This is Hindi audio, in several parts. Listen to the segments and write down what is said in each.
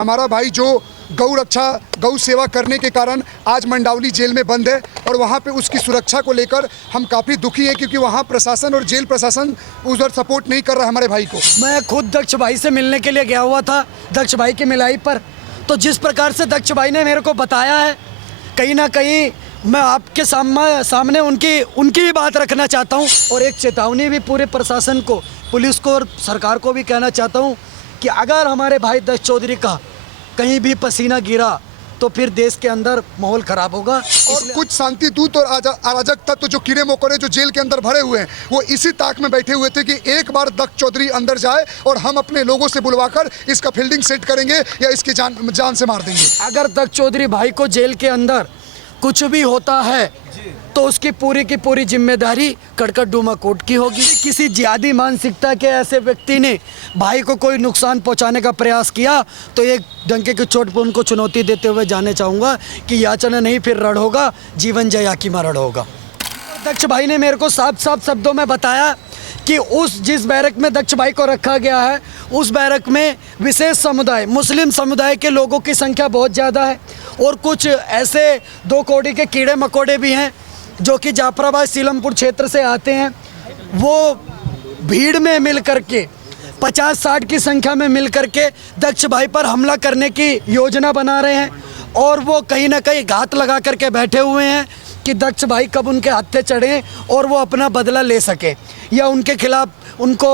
हमारा भाई जो गौ रक्षा गौ सेवा करने के कारण आज मंडावली जेल में बंद है और वहाँ पे उसकी सुरक्षा को लेकर हम काफ़ी दुखी हैं, क्योंकि वहाँ प्रशासन और जेल प्रशासन उधर सपोर्ट नहीं कर रहा हमारे भाई को। मैं खुद दक्ष भाई से मिलने के लिए गया हुआ था, दक्ष भाई की मिलाई पर। तो जिस प्रकार से दक्ष भाई ने मेरे को बताया है, कहीं ना कहीं मैं आपके सामने उनकी भी बात रखना चाहता हूँ। और एक चेतावनी भी पूरे प्रशासन को, पुलिस को और सरकार को भी कहना चाहता हूँ कि अगर हमारे भाई दक्ष चौधरी का कहीं भी पसीना गिरा तो फिर देश के अंदर माहौल खराब होगा। और कुछ शांति दूत और अराजक तत्व जो कीड़े मकोड़े जो जेल के अंदर भरे हुए हैं, वो इसी ताक में बैठे हुए थे कि एक बार दक्ष चौधरी अंदर जाए और हम अपने लोगों से बुलवाकर इसका फील्डिंग सेट करेंगे या इसकी जान से मार देंगे। अगर दक्ष चौधरी भाई को जेल के अंदर कुछ भी होता है तो उसकी पूरी की पूरी जिम्मेदारी कड़कड़डूमा कोर्ट की होगी। किसी जिहादी मानसिकता के ऐसे व्यक्ति ने भाई को कोई नुकसान पहुंचाने का प्रयास किया तो एक डंके की चोट पर उनको चुनौती देते हुए जाने चाहूँगा कि याचना नहीं फिर रण होगा, जीवन जया की मरण होगा। दक्ष भाई ने मेरे को साफ साफ शब्दों में बताया कि जिस बैरक में दक्ष भाई को रखा गया है, उस बैरक में विशेष समुदाय, मुस्लिम समुदाय के लोगों की संख्या बहुत ज़्यादा है और कुछ ऐसे 2 कौड़ी के कीड़े मकोड़े भी हैं जो कि जाफराबाद सीलमपुर क्षेत्र से आते हैं। वो भीड़ में मिल करके 50-60 की संख्या में मिल करके दक्ष भाई पर हमला करने की योजना बना रहे हैं और वो कहीं ना कहीं घात लगा करके बैठे हुए हैं कि दक्ष भाई कब उनके हाथे चढ़ें और वो अपना बदला ले सके या उनके खिलाफ उनको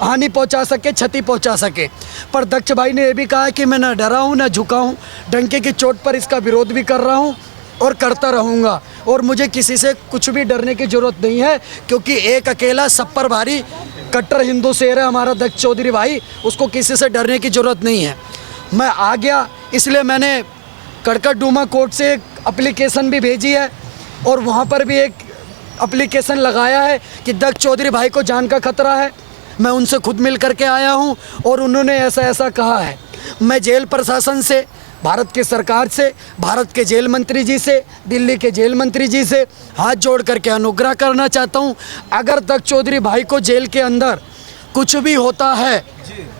हानि पहुंचा सके, क्षति पहुंचा सके। पर दक्ष भाई ने यह भी कहा कि मैं न डरा हूं न झुका हूं, डंके की चोट पर इसका विरोध भी कर रहा हूं और करता रहूंगा और मुझे किसी से कुछ भी डरने की ज़रूरत नहीं है, क्योंकि एक अकेला सब पर भारी कट्टर हिंदू शेर है हमारा दक्ष चौधरी भाई, उसको किसी से डरने की ज़रूरत नहीं है। मैं आ गया, इसलिए मैंने कड़कड़डूमा कोर्ट से एक एप्लीकेशन भी भेजी है और वहाँ पर भी एक एप्लीकेशन लगाया है कि दक्ष चौधरी भाई को जान का खतरा है। मैं उनसे खुद मिल करके आया हूँ और उन्होंने ऐसा कहा है। मैं जेल प्रशासन से, भारत की सरकार से, भारत के जेल मंत्री जी से, दिल्ली के जेल मंत्री जी से हाथ जोड़ करके अनुग्रह करना चाहता हूँ, अगर दक्ष चौधरी भाई को जेल के अंदर कुछ भी होता है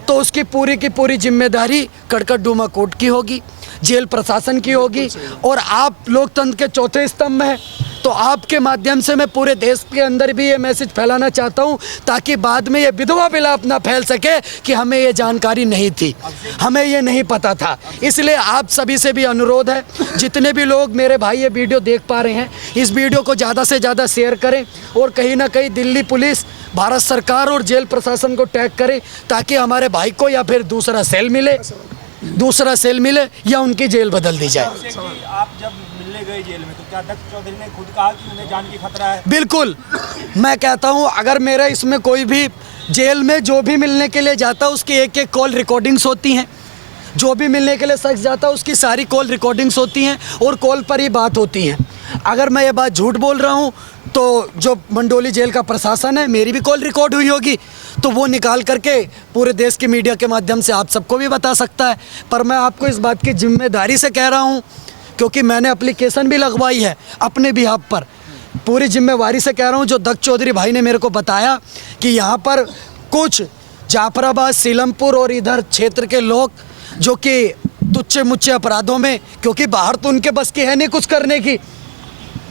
तो उसकी पूरी की पूरी जिम्मेदारी कड़कड़डूमा कोर्ट की होगी, जेल प्रशासन की होगी। और आप लोकतंत्र के चौथे स्तंभ हैं, तो आपके माध्यम से मैं पूरे देश के अंदर भी ये मैसेज फैलाना चाहता हूँ ताकि बाद में ये विधवा विलाप ना फैल सके कि हमें ये जानकारी नहीं थी, हमें ये नहीं पता था। इसलिए आप सभी से भी अनुरोध है, जितने भी लोग मेरे भाई ये वीडियो देख पा रहे हैं, इस वीडियो को ज़्यादा से ज़्यादा शेयर करें और कहीं ना कहीं दिल्ली पुलिस, भारत सरकार और जेल प्रशासन को टैग करें ताकि हमारे भाई को या फिर दूसरा सेल मिले या उनकी जेल बदल दी जाए। आप जब मिलने गए जेल में तो क्या दक्ष चौधरी ने खुद कहा कि उन्हें जान की खतरा है? बिल्कुल, मैं कहता हूं अगर मेरा इसमें कोई भी जेल में जो भी मिलने के लिए जाता उसकी एक कॉल रिकॉर्डिंग्स होती हैं, जो भी मिलने के लिए शख्स जाता उसकी सारी कॉल रिकॉर्डिंग्स होती हैं और कॉल पर ही बात होती है। अगर मैं ये बात झूठ बोल रहा हूँ तो जो मंडोली जेल का प्रशासन है, मेरी भी कॉल रिकॉर्ड हुई होगी तो वो निकाल करके पूरे देश की मीडिया के माध्यम से आप सबको भी बता सकता है। पर मैं आपको इस बात की जिम्मेदारी से कह रहा हूँ, क्योंकि मैंने एप्लीकेशन भी लगवाई है अपने बिहाफ पर, पूरी जिम्मेवारी से कह रहा हूँ। जो दक्ष चौधरी भाई ने मेरे को बताया कि यहाँ पर कुछ जाफराबाद, सीलमपुर और इधर क्षेत्र के लोग जो कि तुच्छ मुच्छ अपराधों में, क्योंकि बाहर तो उनके बस की है नहीं कुछ करने की,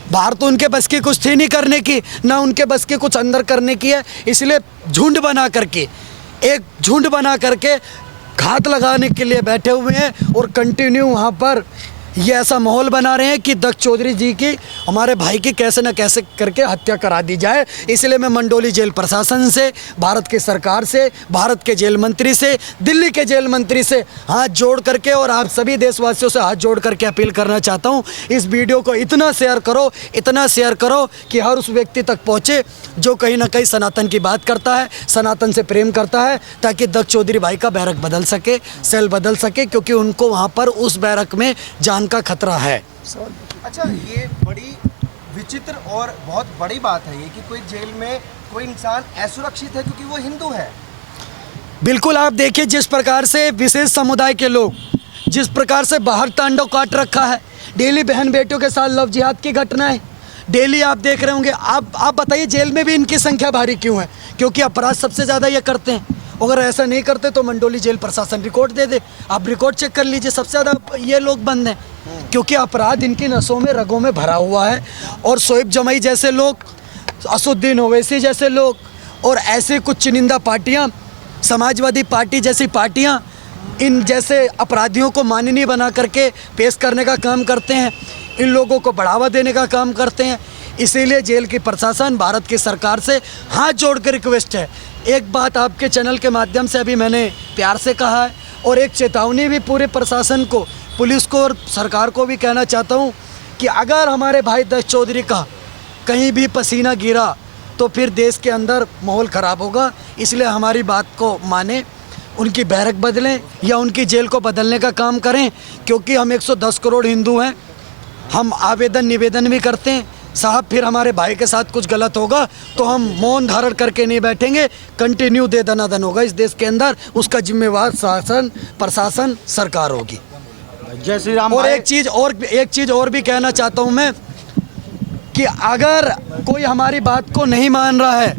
बाहर तो उनके बस की कुछ थी नहीं करने की, ना उनके बस की कुछ अंदर करने की है, इसलिए झुंड बना करके घात लगाने के लिए बैठे हुए हैं और कंटिन्यू वहाँ पर ये ऐसा माहौल बना रहे हैं कि दक्ष चौधरी जी की, हमारे भाई की कैसे न कैसे करके हत्या करा दी जाए। इसलिए मैं मंडोली जेल प्रशासन से, भारत की सरकार से, भारत के जेल मंत्री से, दिल्ली के जेल मंत्री से हाथ जोड़ करके और आप सभी देशवासियों से हाथ जोड़ करके अपील करना चाहता हूँ, इस वीडियो को इतना शेयर करो कि हर उस व्यक्ति तक पहुँचे जो कहीं ना कहीं सनातन की बात करता है, सनातन से प्रेम करता है, ताकि दक्ष चौधरी भाई का बैरक बदल सके, सेल बदल सके, क्योंकि उनको वहाँ पर उस बैरक में जान का खतरा है। अच्छा, ये बड़ी विचित्र और बहुत बड़ी बात है ये कि कोई जेल में कोई इंसान असुरक्षित है क्योंकि वो हिंदू है। बिल्कुल, आप देखिए जिस प्रकार से विशेष समुदाय के लोग जिस प्रकार से बाहर तांडव काट रखा है, डेली बहन बेटियों के साथ लव जिहाद की घटनाएं डेली आप देख रहे होंगे। आप बताइए जेल में भी इनकी संख्या भारी क्यों है? क्योंकि अपराध सबसे ज़्यादा ये करते हैं अगर ऐसा नहीं करते तो मंडोली जेल प्रशासन रिकॉर्ड दे दे। आप रिकॉर्ड चेक कर लीजिए, सबसे ज़्यादा ये लोग बंद हैं क्योंकि अपराध इनकी नसों में रगों में भरा हुआ है। और शोएब जमाई जैसे लोग, असुद्दीन ओवैसी जैसे लोग और ऐसे कुछ चुनिंदा पार्टियां, समाजवादी पार्टी जैसी पार्टियां इन जैसे अपराधियों को माननीय बना करके पेश करने का काम करते हैं, इन लोगों को बढ़ावा देने का काम करते हैं। इसीलिए जेल की प्रशासन भारत की सरकार से हाथ जोड़ कर रिक्वेस्ट है, एक बात आपके चैनल के माध्यम से अभी मैंने प्यार से कहा है और एक चेतावनी भी पूरे प्रशासन को, पुलिस को और सरकार को भी कहना चाहता हूँ कि अगर हमारे भाई दक्ष चौधरी का कहीं भी पसीना गिरा तो फिर देश के अंदर माहौल ख़राब होगा। इसलिए हमारी बात को माने, उनकी बैरक बदलें या उनकी जेल को बदलने का काम करें, क्योंकि हम 110 करोड़ हिंदू हैं। हम आवेदन निवेदन भी करते हैं, साहब फिर हमारे भाई के साथ कुछ गलत होगा तो हम मौन धारण करके नहीं बैठेंगे, कंटिन्यू दे दनादन होगा इस देश के अंदर, उसका जिम्मेवार शासन प्रशासन सरकार होगी। जय श्री राम। और एक चीज़ और भी कहना चाहता हूँ मैं कि अगर कोई हमारी बात को नहीं मान रहा है,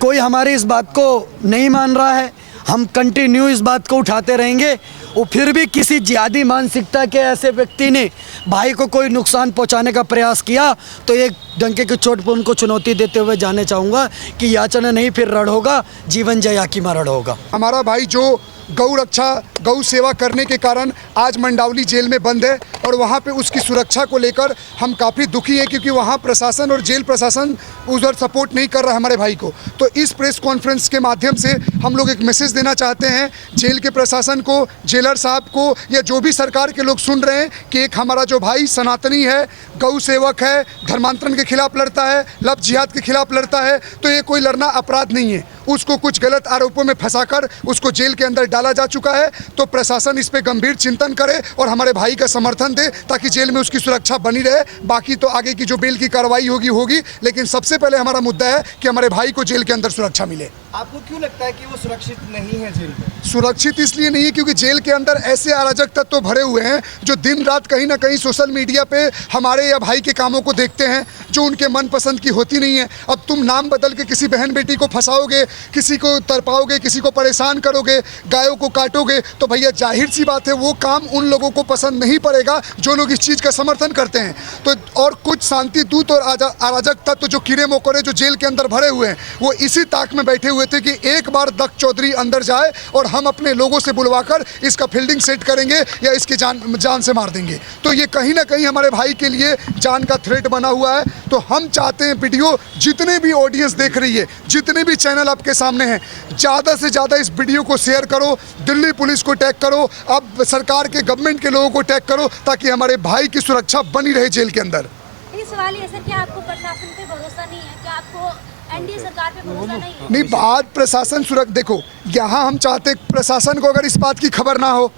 कोई हमारी इस बात को नहीं मान रहा है, हम कंटिन्यू इस बात को उठाते रहेंगे। वो फिर भी किसी जिहादी मानसिकता के ऐसे व्यक्ति ने भाई को कोई नुकसान पहुंचाने का प्रयास किया तो एक डंके की चोट पर उनको चुनौती देते हुए जाने चाहूँगा कि याचना नहीं फिर रण होगा, जीवन जया की मरण होगा। हमारा भाई जो गौ रक्षा गौ सेवा करने के कारण आज मंडावली जेल में बंद है और वहाँ पे उसकी सुरक्षा को लेकर हम काफ़ी दुखी हैं, क्योंकि वहाँ प्रशासन और जेल प्रशासन उधर सपोर्ट नहीं कर रहा हमारे भाई को। तो इस प्रेस कॉन्फ्रेंस के माध्यम से हम लोग एक मैसेज देना चाहते हैं जेल के प्रशासन को, जेलर साहब को, या जो भी सरकार के लोग सुन रहे हैं कि एक हमारा जो भाई सनातनी है, गौ सेवक है, धर्मांतरण के खिलाफ लड़ता है, लव जिहाद के खिलाफ लड़ता है, तो ये कोई लड़ना अपराध नहीं है। उसको कुछ गलत आरोपों में फंसाकर उसको जेल के अंदर डाला जा चुका है, तो प्रशासन इस पे गंभीर चिंतन करे और हमारे भाई का समर्थन दे ताकि जेल में उसकी सुरक्षा बनी रहे। बाकी तो आगे की जो बेल की कार्रवाई होगी, लेकिन सबसे पहले हमारा मुद्दा है कि हमारे भाई को जेल के अंदर सुरक्षा मिले। आपको क्यों लगता है कि वो सुरक्षित नहीं है जेल में? सुरक्षित इसलिए नहीं है क्योंकि जेल के अंदर ऐसे अराजक तत्व भरे हुए हैं जो दिन रात कहीं ना कहीं सोशल मीडिया पे हमारे या भाई के कामों को देखते हैं जो उनके मनपसंद की होती नहीं है। अब तुम नाम बदल के किसी बहन बेटी को फंसाओगे, किसी को तरपाओगे, किसी को परेशान करोगे, गायों को काटोगे, तो भैया जाहिर सी बात है वो काम उन लोगों को पसंद नहीं पड़ेगा जो लोग इस चीज़ का समर्थन करते हैं। तो और कुछ शांति दूत और अराजक तत्व जो कीड़े मकोड़े जो जेल के अंदर भरे हुए हैं वो इसी ताक में बैठे हुए थे कि एक बार दक्ष चौधरी अंदर जाए और हम अपने लोगों से बुलवाकर इसका फील्डिंग सेट करेंगे या इसकी जान से मार देंगे। तो ये कहीं ना कहीं हमारे भाई के लिए जान का थ्रेट बना हुआ है। तो हम चाहते हैं वीडियो जितने भी ऑडियंस देख रही है, जितने भी चैनल आपके सामने हैं, ज़्यादा से ज़्यादा इस वीडियो को शेयर करो, दिल्ली पुलिस को टैग करो, अब सरकार के गवर्नमेंट के लोगों को टैग करो ताकि हमारे भाई की सुरक्षा बनी रहे जेल के अंदर। ये सवाल ये सर, क्या आपको प्रशासन पे भरोसा नहीं है? क्या आपको एनडीए सरकार पे भरोसा नहीं है? नहीं, बात प्रशासन सुरक्षा, देखो यहाँ हम चाहते प्रशासन को अगर इस बात की खबर ना हो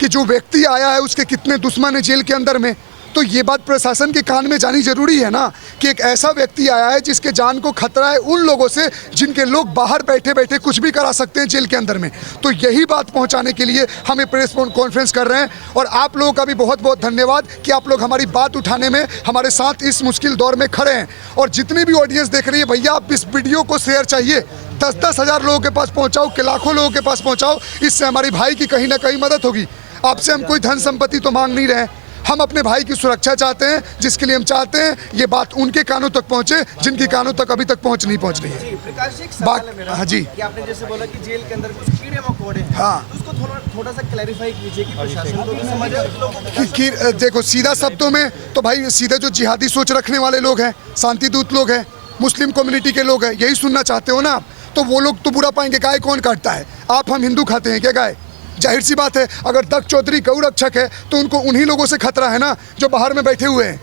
कि जो व्यक्ति आया है उसके कितने दुश्मन है जेल के अंदर में, तो ये बात प्रशासन के कान में जानी जरूरी है ना कि एक ऐसा व्यक्ति आया है जिसके जान को खतरा है उन लोगों से जिनके लोग बाहर बैठे बैठे कुछ भी करा सकते हैं जेल के अंदर में। तो यही बात पहुंचाने के लिए हम ये प्रेस कॉन्फ्रेंस कर रहे हैं और आप लोगों का भी बहुत बहुत धन्यवाद कि आप लोग हमारी बात उठाने में हमारे साथ इस मुश्किल दौर में खड़े हैं। और जितनी भी ऑडियंस देख रही है भैया, आप इस वीडियो को शेयर चाहिए, 10-10 हज़ार लोगों के पास पहुँचाओ, कि लाखों लोगों के पास पहुँचाओ। इससे हमारी भाई की कहीं ना कहीं मदद होगी। आपसे हम कोई धन संपत्ति तो मांग नहीं रहे हैं, हम अपने भाई की सुरक्षा चाहते हैं, जिसके लिए हम चाहते हैं ये बात उनके कानों तक पहुंचे जिनकी कानों तक अभी तक पहुंच रही है। जी प्रकाश जी, एक सवाल है मेरा। हाँ जी, कि आपने जैसे बोला कि जेल के अंदर कुछ कीड़े मकोड़े हैं, हाँ, तो उसको थोड़ा सा क्लैरिफाई कीजिए कि प्रशासन को भी समझ आए, लोगों को देखो सीधा शब्दों में तो भाई सीधे जो जिहादी सोच रखने वाले लोग हैं, शांति दूत लोग हैं, मुस्लिम कम्युनिटी के लोग हैं, यही सुनना चाहते हो ना आप, तो वो लोग तो बुरा पाएंगे। गाय कौन काटता है? आप हम हिंदू खाते हैं क्या गाय? जाहिर सी बात है, अगर दक्ष चौधरी गौ रक्षक है तो उनको उन्हीं लोगों से खतरा है ना जो बाहर में बैठे हुए हैं।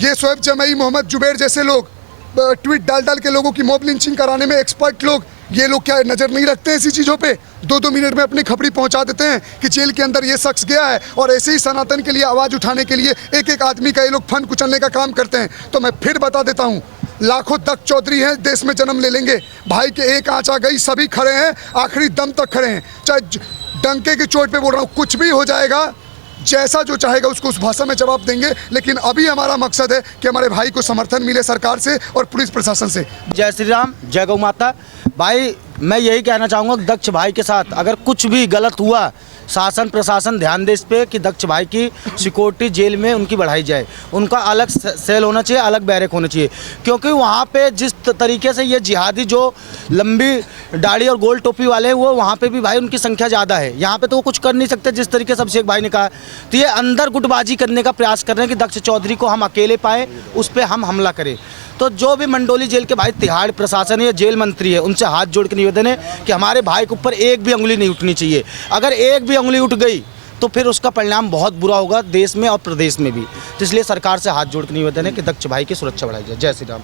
ये शोएब जमाई, मोहम्मद जुबैर जैसे लोग ट्वीट डाल के लोगों की मॉब लिंचिंग कराने में एक्सपर्ट लोग, ये लोग क्या नज़र नहीं रखते हैं ऐसी चीज़ों पे? 2-2 मिनट में अपनी खबरी पहुंचा देते हैं कि जेल के अंदर ये शख्स गया है, और ऐसे ही सनातन के लिए आवाज़ उठाने के लिए एक आदमी का ये लोग फन कुचलने का काम करते हैं। तो मैं फिर बता देता हूँ, लाखों दक्ष चौधरी हैं, देश में जन्म ले लेंगे, भाई के एक आँच आ गई, सभी खड़े हैं, आखिरी दम तक खड़े हैं। चाहे डंके की चोट पे बोल रहा हूँ, कुछ भी हो जाएगा, जैसा जो चाहेगा उसको उस भाषा में जवाब देंगे, लेकिन अभी हमारा मकसद है कि हमारे भाई को समर्थन मिले सरकार से और पुलिस प्रशासन से। जय श्री राम, जय गौ माता। भाई मैं यही कहना चाहूँगा कि दक्ष भाई के साथ अगर कुछ भी गलत हुआ, शासन प्रशासन ध्यान दे इस पे कि दक्ष भाई की सिक्योरिटी जेल में उनकी बढ़ाई जाए, उनका अलग सेल होना चाहिए, अलग बैरक होना चाहिए। क्योंकि वहाँ पे जिस तरीके से ये जिहादी जो लंबी दाढ़ी और गोल टोपी वाले हैं, वो वहाँ पे भी भाई उनकी संख्या ज़्यादा है। यहाँ पे तो वो कुछ कर नहीं सकते जिस तरीके से अभिषेक भाई ने कहा। तो ये अंदर गुटबाजी करने का प्रयास कर रहे हैं कि दक्ष चौधरी को हम अकेले पाए, उस पर हम हमला करें। तो जो भी मंडोली जेल के भाई तिहाड़ प्रशासन है या जेल मंत्री है, उनसे हाथ जोड़ के निवेदन है कि हमारे भाई के ऊपर एक भी उंगली नहीं उठनी चाहिए। अगर एक भी उंगली उठ गई तो फिर उसका परिणाम बहुत बुरा होगा देश में और प्रदेश में भी। तो इसलिए सरकार से हाथ जोड़ के निवेदन है कि दक्ष भाई की सुरक्षा बढ़ाई जाए। जय श्री राम।